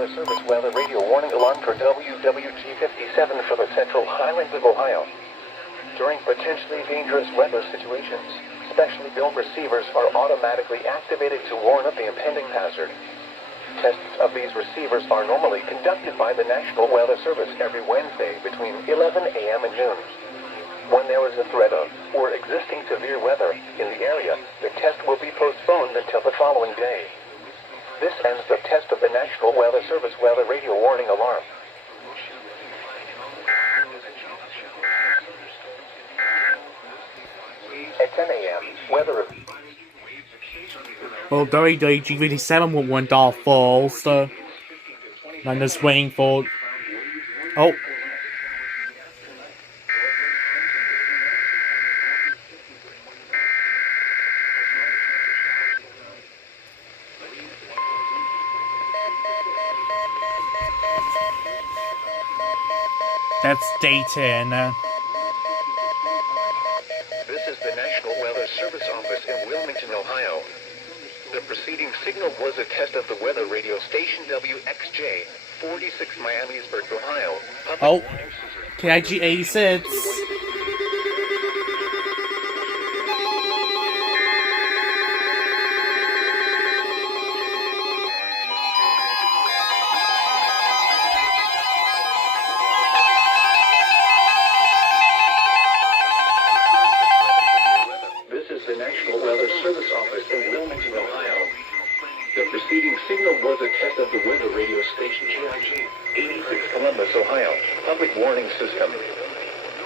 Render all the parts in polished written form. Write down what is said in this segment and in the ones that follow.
Weather Service weather radio warning alarm for WWG57 for the central highlands of Ohio. During potentially dangerous weather situations, specially built receivers are automatically activated to warn of the impending hazard. Tests of these receivers are normally conducted by the National Weather Service every Wednesday between 11 a.m. and noon. When there is a threat of or existing severe weather in the area, the test will be postponed until the following day. This ends the test of the National Weather Service weather radio warning alarm. At 10 a.m., weather... Well, WWG57 went off false, so I'm just waiting for... Oh. That's Dayton. This is the National Weather Service office in Wilmington, Ohio. The preceding signal was a test of the weather radio station WXJ46 Miamisburg, Ohio. Oh, KIG86. The National Weather Service office in Wilmington, Ohio. The preceding signal was a test of the weather radio station KIG86 Columbus, Ohio, public warning system.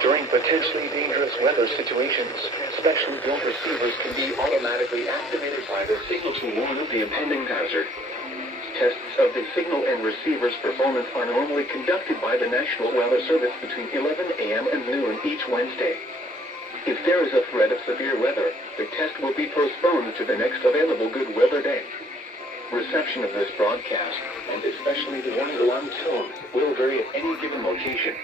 During potentially dangerous weather situations, specially built receivers can be automatically activated by the signal to warn of the impending hazard. Tests of the signal and receiver's performance are normally conducted by the National Weather Service between 11 a.m. and noon each Wednesday. If there is a threat of severe weather, the test will be postponed to the next available good weather day. Reception of this broadcast, and especially the warning alarm tone, will vary at any given location.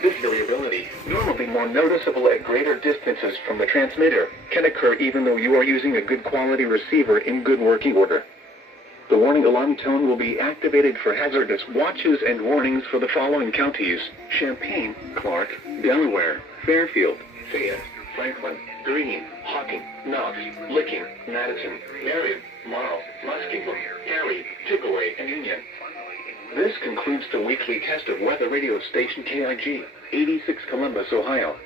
This variability, normally more noticeable at greater distances from the transmitter, can occur even though you are using a good quality receiver in good working order. The warning alarm tone will be activated for hazardous watches and warnings for the following counties: Champaign, Clark, Delaware, Fairfield, Fayette, Franklin, Greene, Hocking, Knox, Licking, Madison, Marion, Marl, Muskingum, Cary, Chipaway, and Union. This concludes the weekly test of weather radio station KIG86 Columbus, Ohio.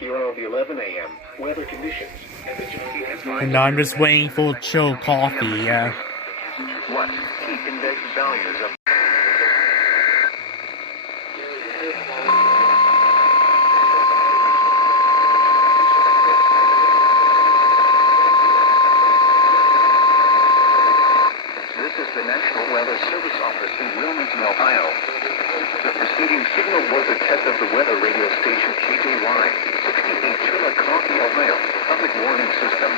Here are the 11 a.m. weather conditions and the GPS. And I'm just waiting for chill coffee, yeah. What key index values of the National Weather Service office in Wilmington, Ohio. The preceding signal was a test of the weather radio station KJY68, Ohio, public warning system.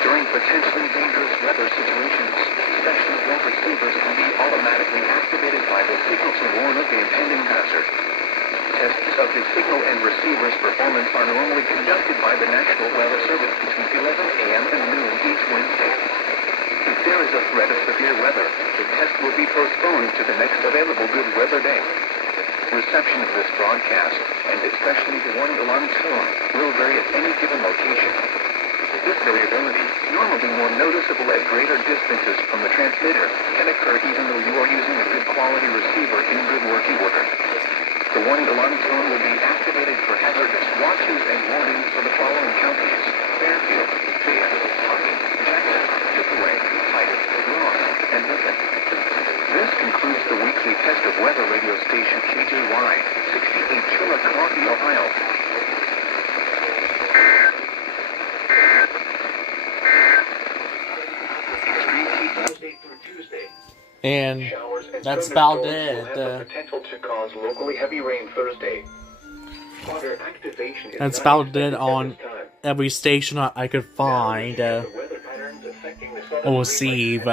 During potentially dangerous weather situations, specially built receivers can be automatically activated by the signal to warn of the impending hazard. Tests of the signal and receiver's performance are normally conducted by the National Weather Service between 11 a.m. and noon each Wednesday. If there is a threat of severe weather, the test will be postponed to the next available good weather day. Reception of this broadcast, and especially the warning alarm tone, will vary at any given location. This variability, normally more noticeable at greater distances from the transmitter, can occur even though you are using a good quality receiver in good working order. The warning alarm tone will be activated for hazardous watches and warnings for the following counties: Fairfield, Fayette, Hocking, Jackson, Chipaway, Hyde, Ross, and Lincoln. This concludes the weekly test of weather radio station KJY68, Ohio. And that's about it. Potential to cause locally heavy rain Thursday. That's about it on every station I could find or receive.